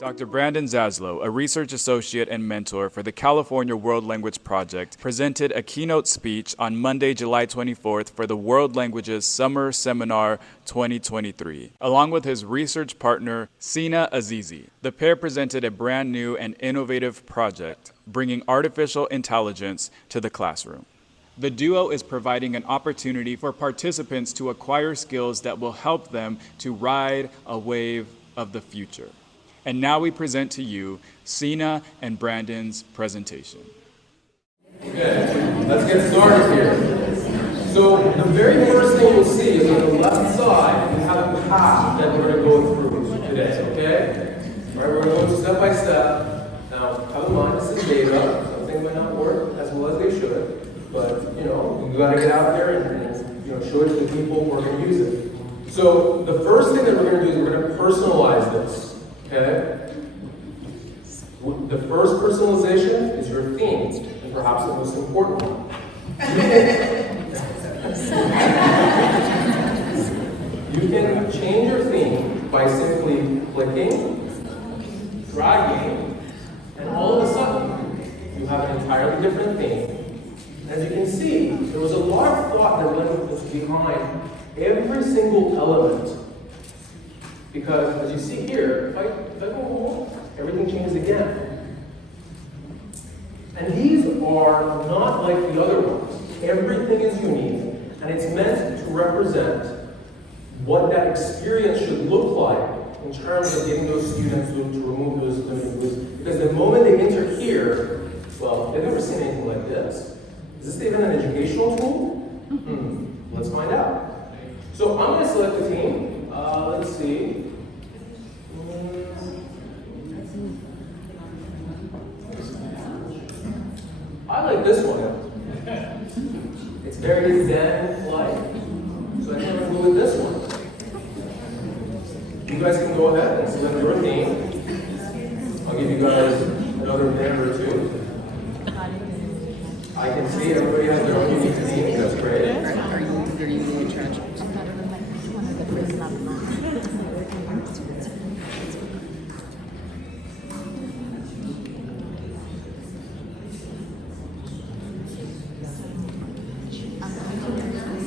Dr. Brandon Zaslow, a research associate and mentor for the California World Language Project, presented a keynote speech on Monday, July 24th for the World Languages Summer Seminar 2023, along with his research partner, Sina Azizi. The pair presented a brand new and innovative project, bringing artificial intelligence to the classroom. The duo is providing an opportunity for participants to acquire skills that will help them to ride a wave of the future. And now we present to you Sina and Brandon's presentation. Okay, let's get started here. So the very first thing you'll see is on the left side, we have a path that we're going to go through today, okay? All right, we're going to go step by step. Now, have in mind, this is data. Some things might not work as well as they should, but, you know, we've got to get out there and show it to the people who are going to use it. So the first thing that we're going to do is we're going to personalize this. Okay? The first personalization is your theme, and perhaps the most important one. You can change your theme by simply clicking, dragging, and all of a sudden, you have an entirely different theme. As you can see, there was a lot of thought that went behind every single element. Because, as you see here, if I go home, everything changes again. And these are not like the other ones. Everything is unique, and it's meant to represent what that experience should look like in terms of getting those students to remove those limiting. Because the moment they enter here, well, they've never seen anything like this. Is this even an educational tool? Let's find out. So I'm going to select the team. Let's see. I like this one. It's very Zen-like. So I think I'm going to go with this one. You guys can go ahead and select your name. I'll give you guys another minute or two. I can see everybody has their own unique name. That's great. Are you using a trench?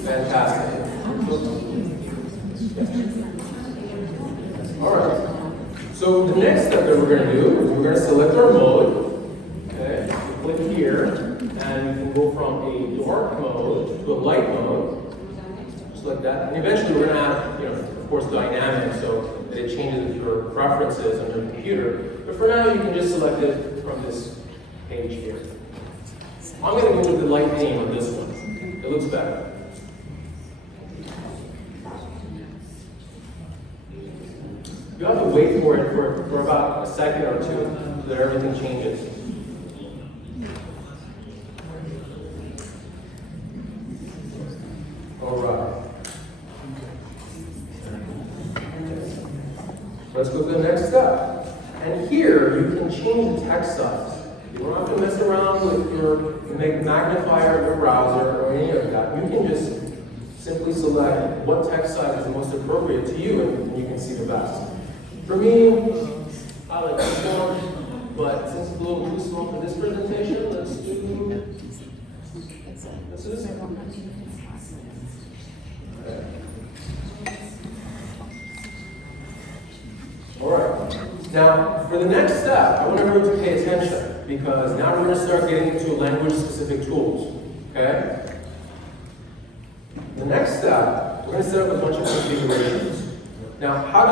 Fantastic. All right. So the next step that we're going to do is we're going to select our mode. Okay. Click here, and we can go from a dark mode to a light mode, just like that. And eventually, we're going to add, of course, dynamic, so that it changes your preferences on your computer. But for now, you can just select it from this page here. I'm going to go with the light theme on this one. It looks better. You have to wait for it for about a second or two so that everything changes. All right. Let's go to the next step. And here, you can change the text size. You don't have to mess around with your magnifier of your browser or any of that. You can just simply select what text size is most appropriate to you, and you can see the best. For me, I like this one, but since it's a little too small for this presentation, let's do this one. Okay. All right. Now, for the next step, I want everyone to pay attention, because now we're going to start getting into language-specific tools. Okay? The next step, we're going to set up a bunch of configurations. Now, how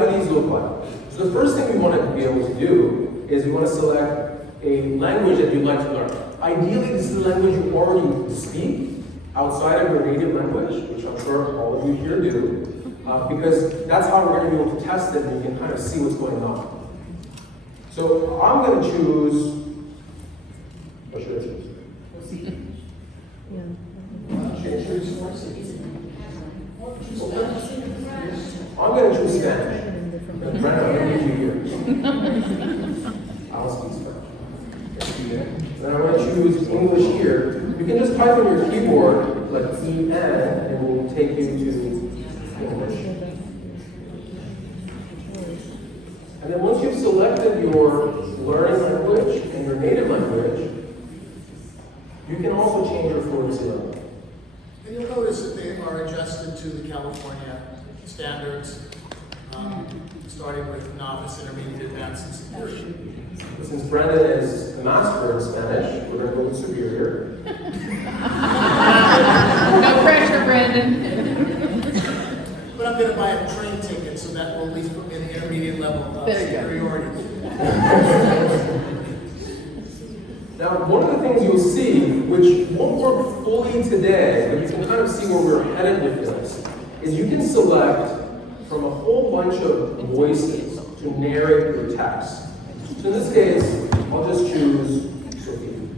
do these look like? So the first thing we want to be able to do is we want to select a language that you'd like to learn. Ideally, this is a language you already speak outside of your native language, which I'm sure all of you here do, because that's how we're going to be able to test it, and you can kind of see what's going on. So I'm going to choose, what should I choose? I'm going to choose Spanish. Brandon, I'm going to need you here. I'll speak Spanish. Then I'm going to choose English here. You can just type on your keyboard, like EN, and it will take you to English. And then once you've selected your learning language and your native language, you can also change your fluency level. And you'll notice that they are adjusted to the California standards, starting with novice, intermediate, advanced, and superior. Since Brandon is a master in Spanish, we're going to go with superior. No pressure, Brandon. But I'm going to buy a train ticket, so that will at least put me in the intermediate level of superiority. Now, one of the things you'll see, which won't work fully today, but you can kind of see where we're headed with this, is you can select from a whole bunch of voices to narrate your text. So in this case, I'll just choose Sophie.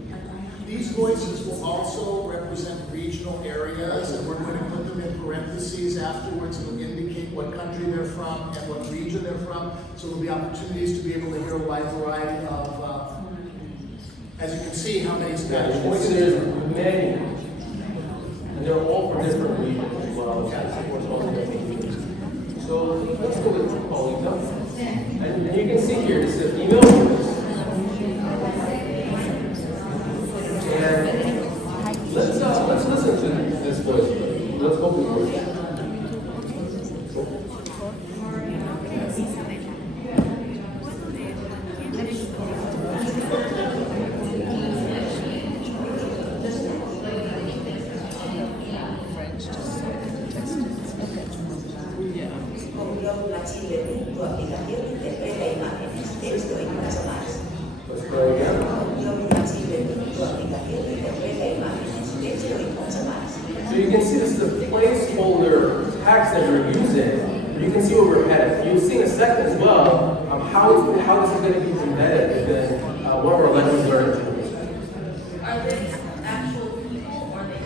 These voices will also represent regional areas, and we're going to put them in parentheses afterwards. It'll indicate what country they're from and what region they're from. So there'll be opportunities to be able to hear a wide variety of, as you can see, how many Spanish voices. There's many, and they're all from different regions as well. So let's go with Paulita. And you can see here, this is an email voice. And let's listen to this voice. Let's hope it works. Let's try again. So you can see this is a placeholder text that you're using. You can see where we're headed. You'll see in a second as well how this is going to be embedded within one of our language learning tools. Are they actual people or are they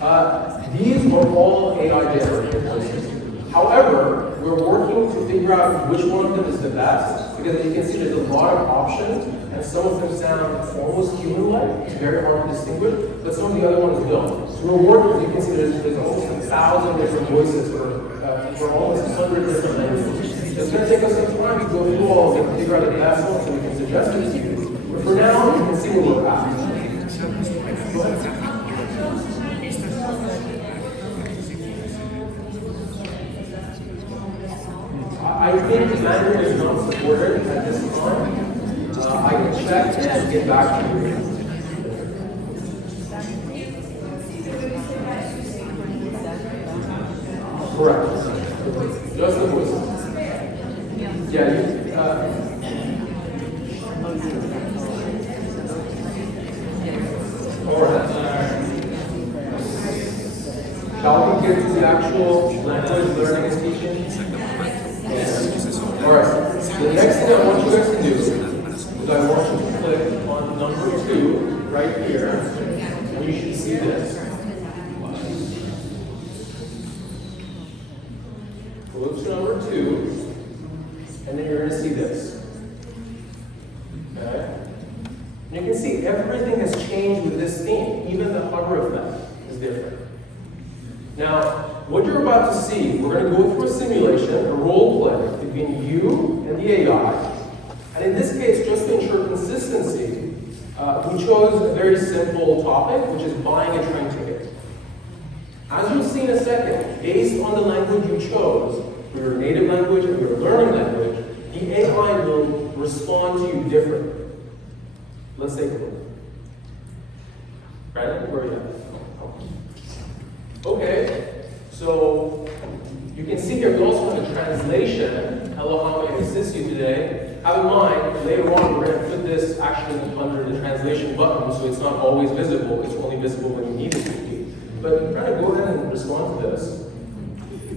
AI? These are all AI generated voices. However, we're working to figure out which one of them is the best, because you can see there's a lot of options, and some of them sound almost human-like. It's very hard to distinguish, but some of the other ones don't. So we're working, you can see there's almost 1,000 different voices for almost 100 different languages. It's going to take us some time to go through all of them and figure out the best one so we can suggest it to you. But for now, you can see where we're at. Go ahead. I think Mandarin is not supported at this time. I can check and get back to you. Correct. Just the voice. Yeah, alright. Shall we get to the actual language learning and teaching? Alright, the next thing I want you guys to do is I want you to click on number 2 right here, and you should see this. Go to number 2, and then you're going to see this. Okay? And you can see everything has changed with this theme. Even the hover effect is different. Now, what you're about to see, we're going to go through a simulation, a role play between you and the AI. And in this case, just to ensure consistency, we chose a very simple topic, which is buying a train ticket. As you'll see in a second, based on the language you chose, for your native language and your learning language, the AI will respond to you differently. Let's take a look. Brandon, where are you at? Okay, so you can see here we also have a translation. Hello, how may I assist you today? Have in mind, later on we're going to put this actually under the translation button so it's not always visible. It's only visible when you need it to be. But Brandon, go ahead and respond to this.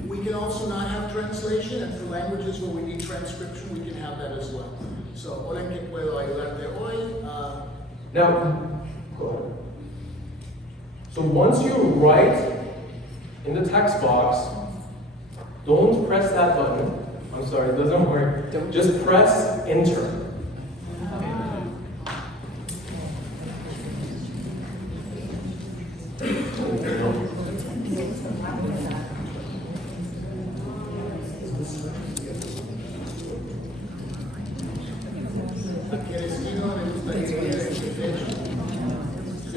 We can also not have translation, and for languages where we need transcription, we can have that as well. So, hola, ¿en qué puedo ayudarte hoy? Now, go ahead. So once you write in the text box, don't press that button. I'm sorry, it doesn't work. Just press enter.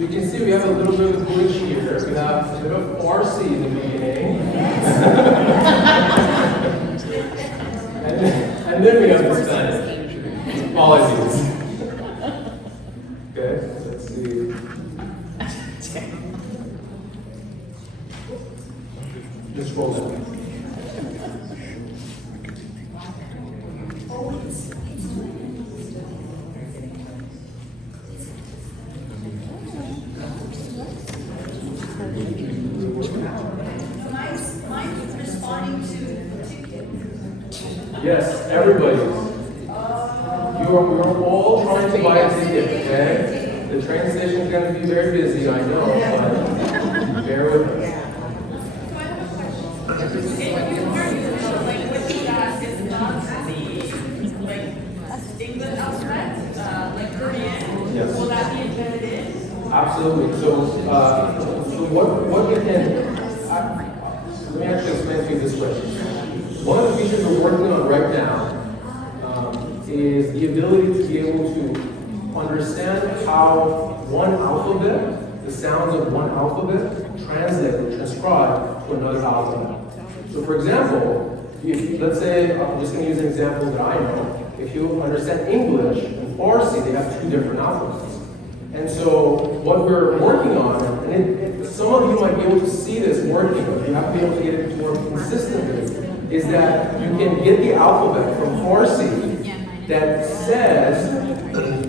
So you can see we have a little bit of glitch here. We have a bit of Farsi in the beginning. and then we have the Spanish. Apologies. Okay, let's see. Just roll it. Mine's responding to Yes, everybody. We're all trying to buy a ticket, okay? The train station is going to be very busy, I know, but bear with us. So I have a question. When you learn the language that is not the English alphabet, like Korean, Yes. will that be embedded in? Absolutely. So what you can, let me actually explain to you this way. One of the features we're working on right now is the ability to be able to understand how one alphabet, the sounds of one alphabet, translate or transcribe to another alphabet. So for example, let's say, I'm just going to use an example that I know. If you understand English and Farsi, they have two different alphabets. And so what we're working on, and some of you might be able to see this working, but you have to be able to get it to work consistently, is that you can get the alphabet from Farsi that says,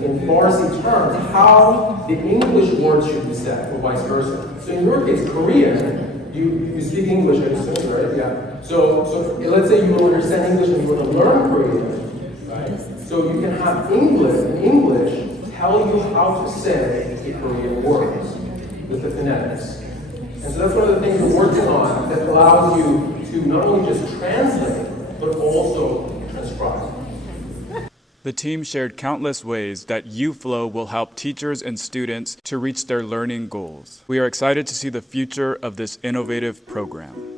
in Farsi terms, how the English words should be said, or vice versa. So in your case, Korean, you speak English, I assume, right? Yeah. So let's say you will understand English and you want to learn Korean, right? So you can have English tell you how to say the Korean words with the phonetics. And so that's one of the things we're working on that allows you to not only just translate, but also transcribe. The team shared countless ways that UFlow will help teachers and students to reach their learning goals. We are excited to see the future of this innovative program.